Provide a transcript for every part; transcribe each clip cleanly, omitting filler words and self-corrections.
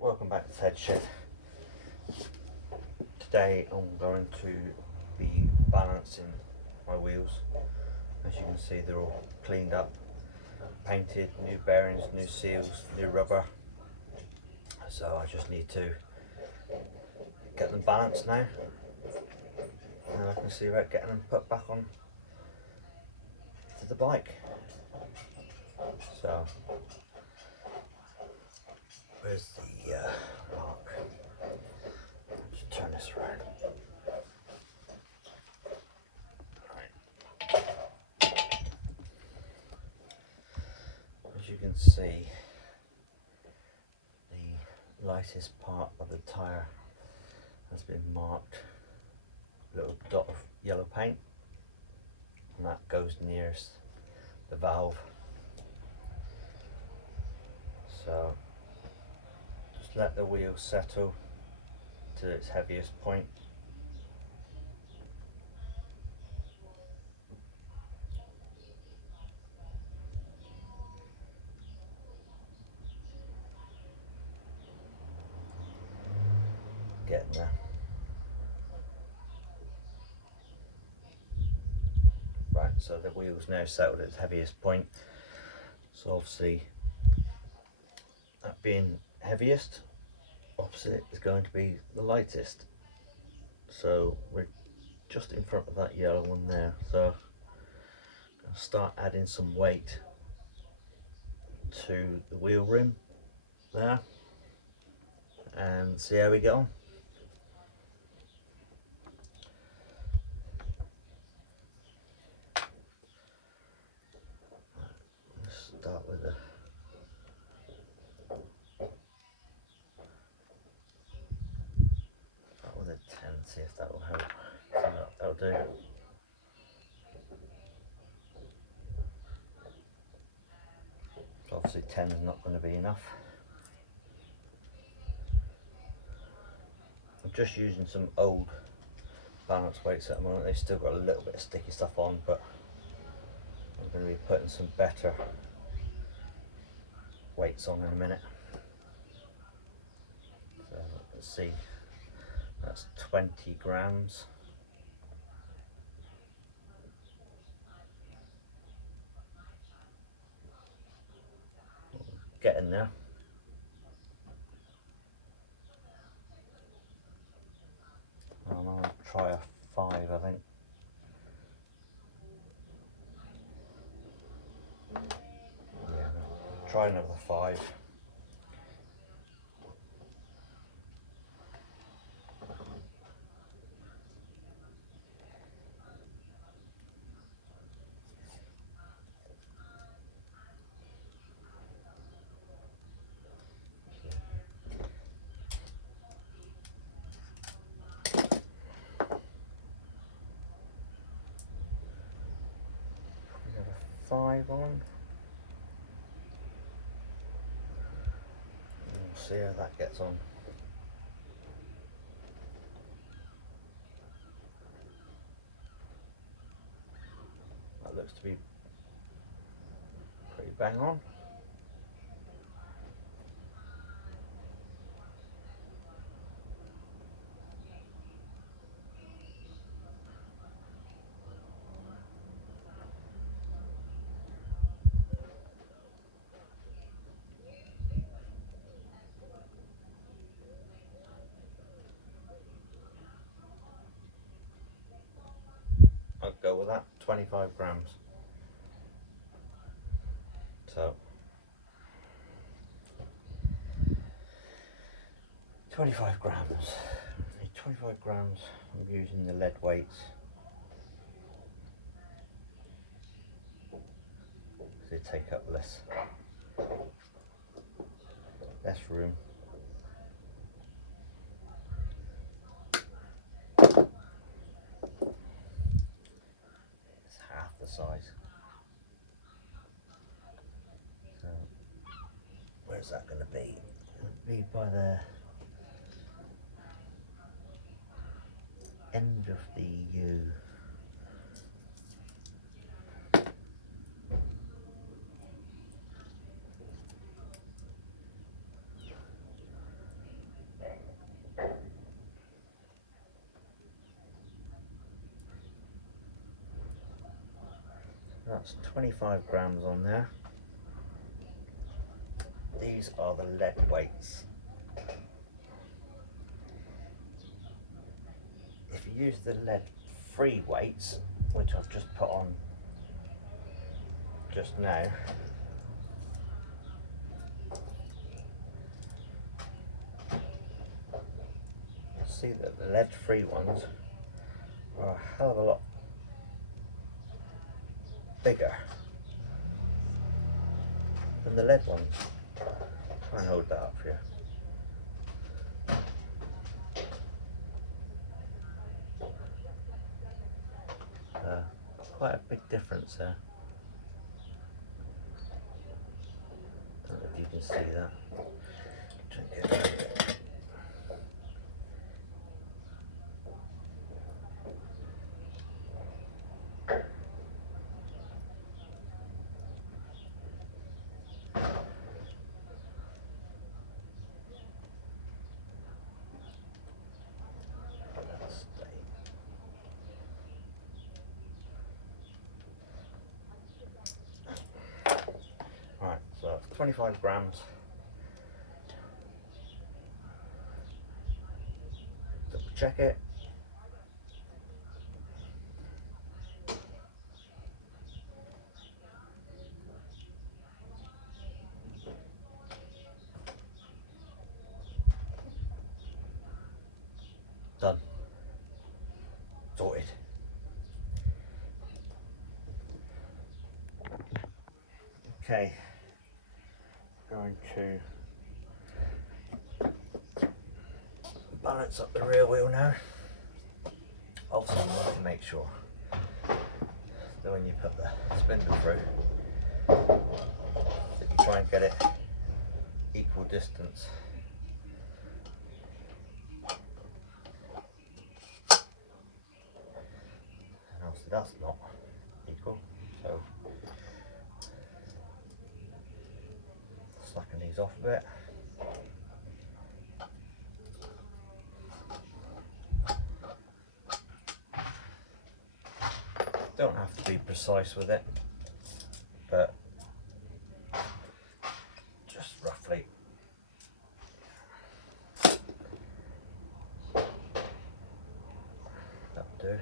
Welcome back to Ted Shed. Today I'm going to be balancing my wheels. As you can see, they're all cleaned up, painted, new bearings, new seals, new rubber. So I just need to get them balanced now, and I can see about getting them put back on to the bike. So where's the mark? Just turn this around. Right. As you can see, the lightest part of the tyre has been marked, a little dot of yellow paint, and that goes nearest the valve. So just let the wheel settle to its heaviest point. Getting there. Right, so the wheel's now settled at its heaviest point. So obviously, that being heaviest, opposite is going to be the lightest. So we're just in front of that yellow one there. So I'll start adding some weight to the wheel rim there and see how we get on. Let's start with a Start with a 10, see if that will help. So that'll do. Obviously 10 is not going to be enough. I'm just using some old balance weights at the moment. They've still got a little bit of sticky stuff on, but I'm going to be putting some better weights on in a minute. So let's see, that's 20 grams. Getting there. I'll try a 5, I think. Yeah, try another 5. We have a 5 on. We'll see how that gets on. That looks to be pretty bang on. I'll go with that, 25 grams. So 25 grams. 25 grams. I'm using the lead weights. They take up less room. It's half the size. So where's that going to be? It'll be by the end of the U. That's 25 grams on there. These are the lead weights. If you use the lead free weights, which I've just put on just now, you'll see that the lead free ones are a hell of a lot bigger than the lead ones. Try and hold that up for you. Quite a big difference there. Don't know if you can see that. Try and get around it. Right, so that's 25 grams. Double check it. Done. Sorted. Okay, going to balance up the rear wheel now. Also, you want to make sure that when you put the spindle through, that you try and get it equal distance. And obviously that's not equal, so slacken these off a bit. Don't have to be precise with it, but just roughly. That'll do.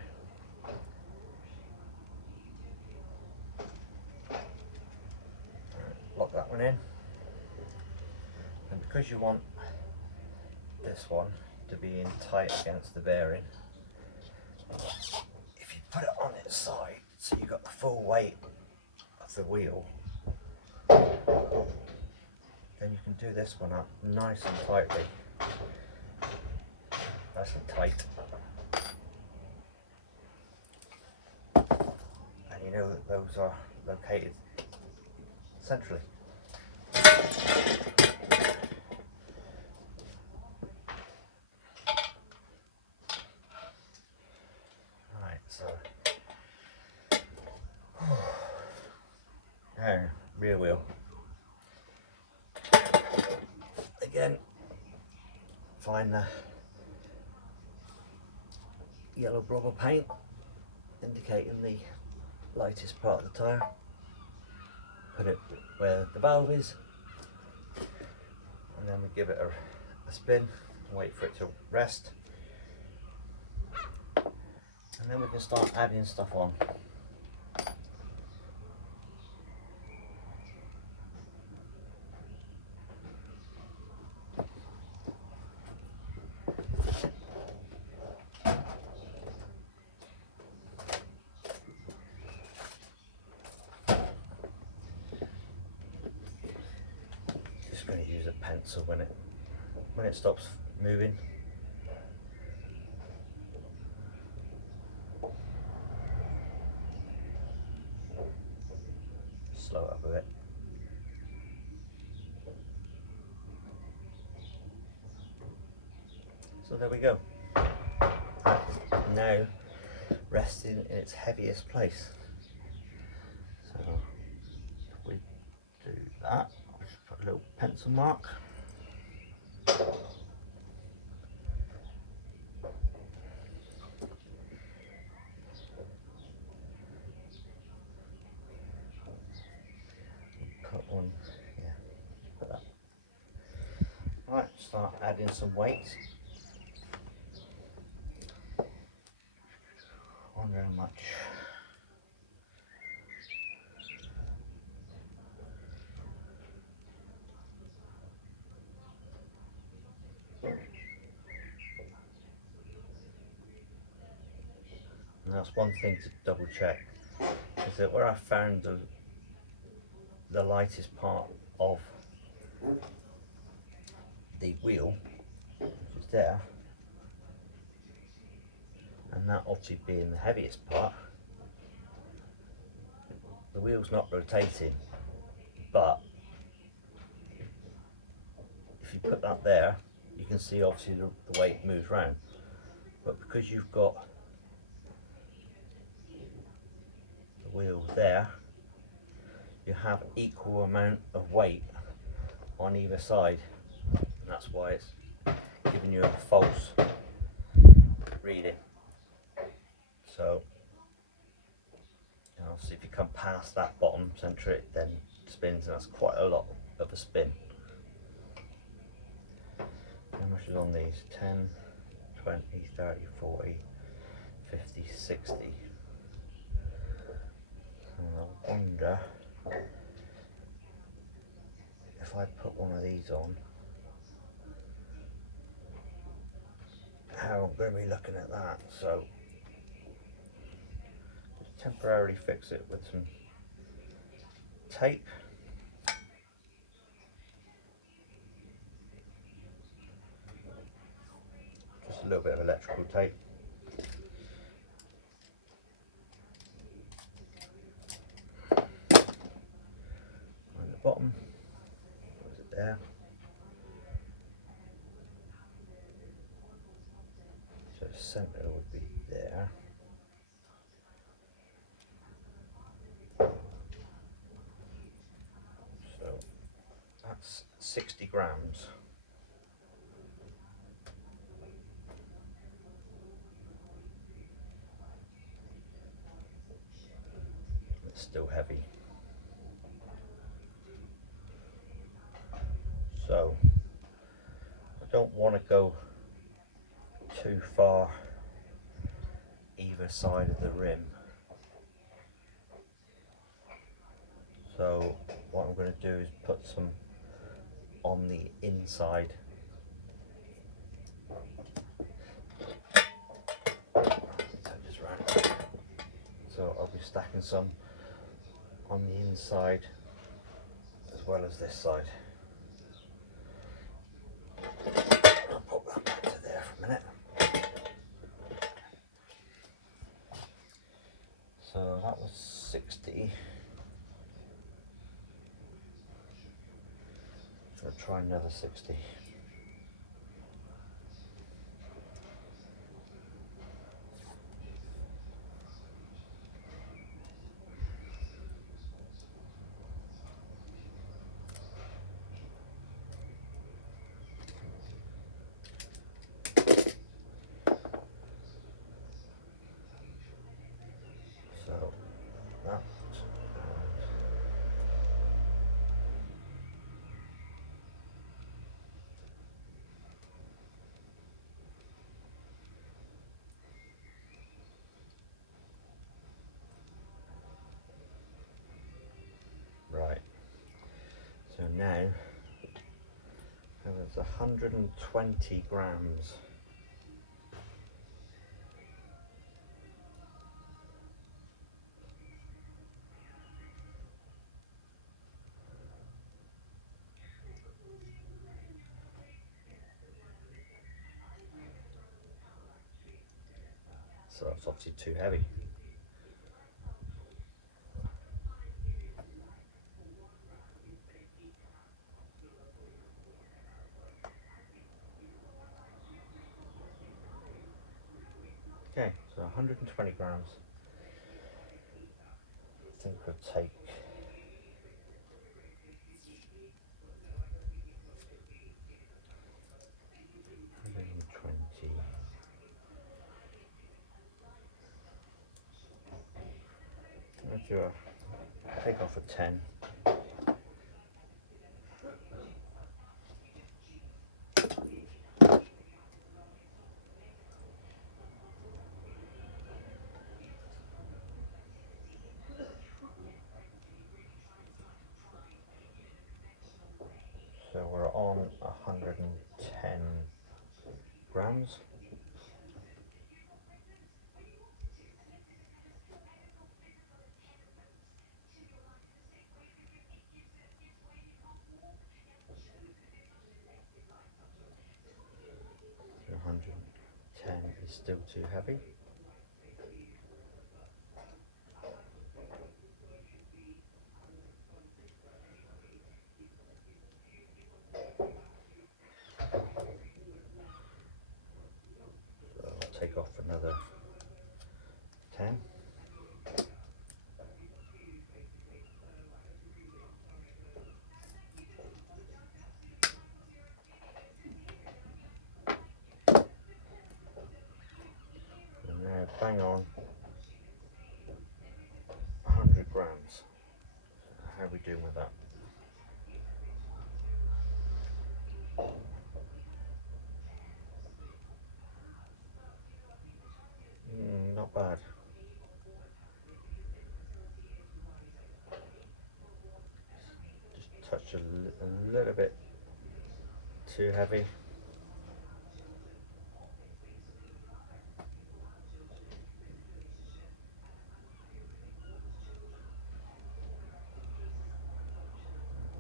Lock that one in. And because you want this one to be in tight against the bearing, if you put it on its side so you've got the full weight of the wheel, then you can do this one up nice and tightly. Nice and tight. And you know that those are located centrally. So, now rear wheel. Again, find the yellow blob of paint indicating the lightest part of the tyre. Put it where the valve is, and then we give it a spin and wait for it to rest. And then we can start adding stuff on. Just going to use a pencil when it stops moving. Slow it up a bit. So there we go. Now resting in its heaviest place. So if we do that, I'll just put a little pencil mark. start adding some weight. I wonder how much. And that's one thing to double check, is that where I found the lightest part of the wheel, which is there, and that obviously being the heaviest part, the wheel's not rotating, but if you put that there, you can see obviously the weight moves around, but because you've got the wheel there, you have equal amount of weight on either side, and that's why it's giving you a false reading. So obviously if you come past that bottom centre, it then spins, and that's quite a lot of a spin. How much is on these? 10, 20, 30, 40, 50, 60. And I wonder if I put one of these on, how I'm going to be looking at that. So just temporarily fix it with some tape. Just a little bit of electrical tape. On the bottom, was it there? So the centre would be there. So that's 60 grams. It's still heavy. So I don't want to go too far either side of the rim. So what I'm going to do is put some on the inside. So I'll be stacking some on the inside as well as this side. I'll pop that back to there for a minute. So that was 60. I'll try another 60. So that. Right, so now there's 120 grams. So that's obviously too heavy. Okay, so 120 grams. I think we'll take 120. I'll do a take off a 10. So we're on 110 grams. So 110 is still too heavy. So I'll take off another 10. And now bang on 100 grams. How are we doing with that? Not bad. Just touch a little bit too heavy.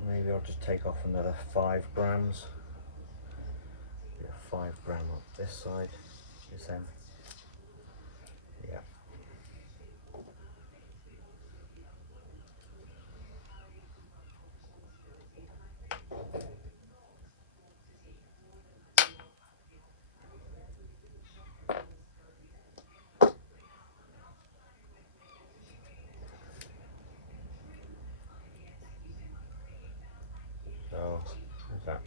Maybe I'll just take off another 5 grams. Yeah, 5 gram up this side, this end. Yeah. So, what's that?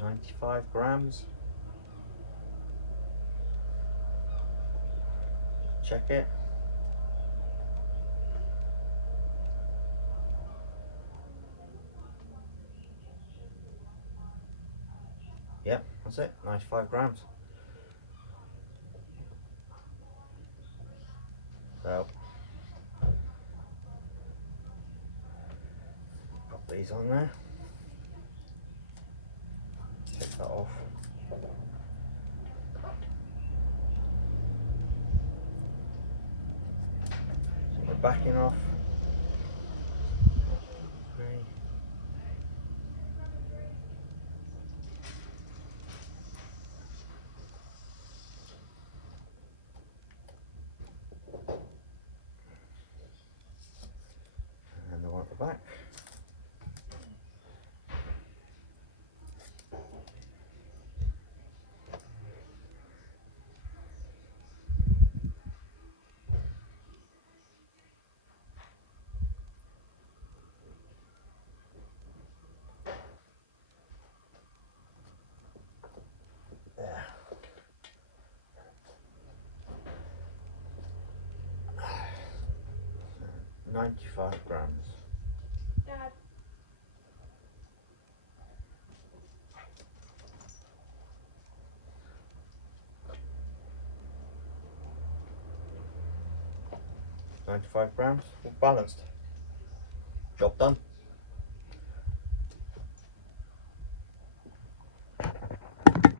95 grams. Check it. Yep, that's it. 95 grams. So, pop these on there. Take that off. So we're backing off. 3. And then the one at the back. There. 95 grams. Dad. 95 grams, all balanced. Job done.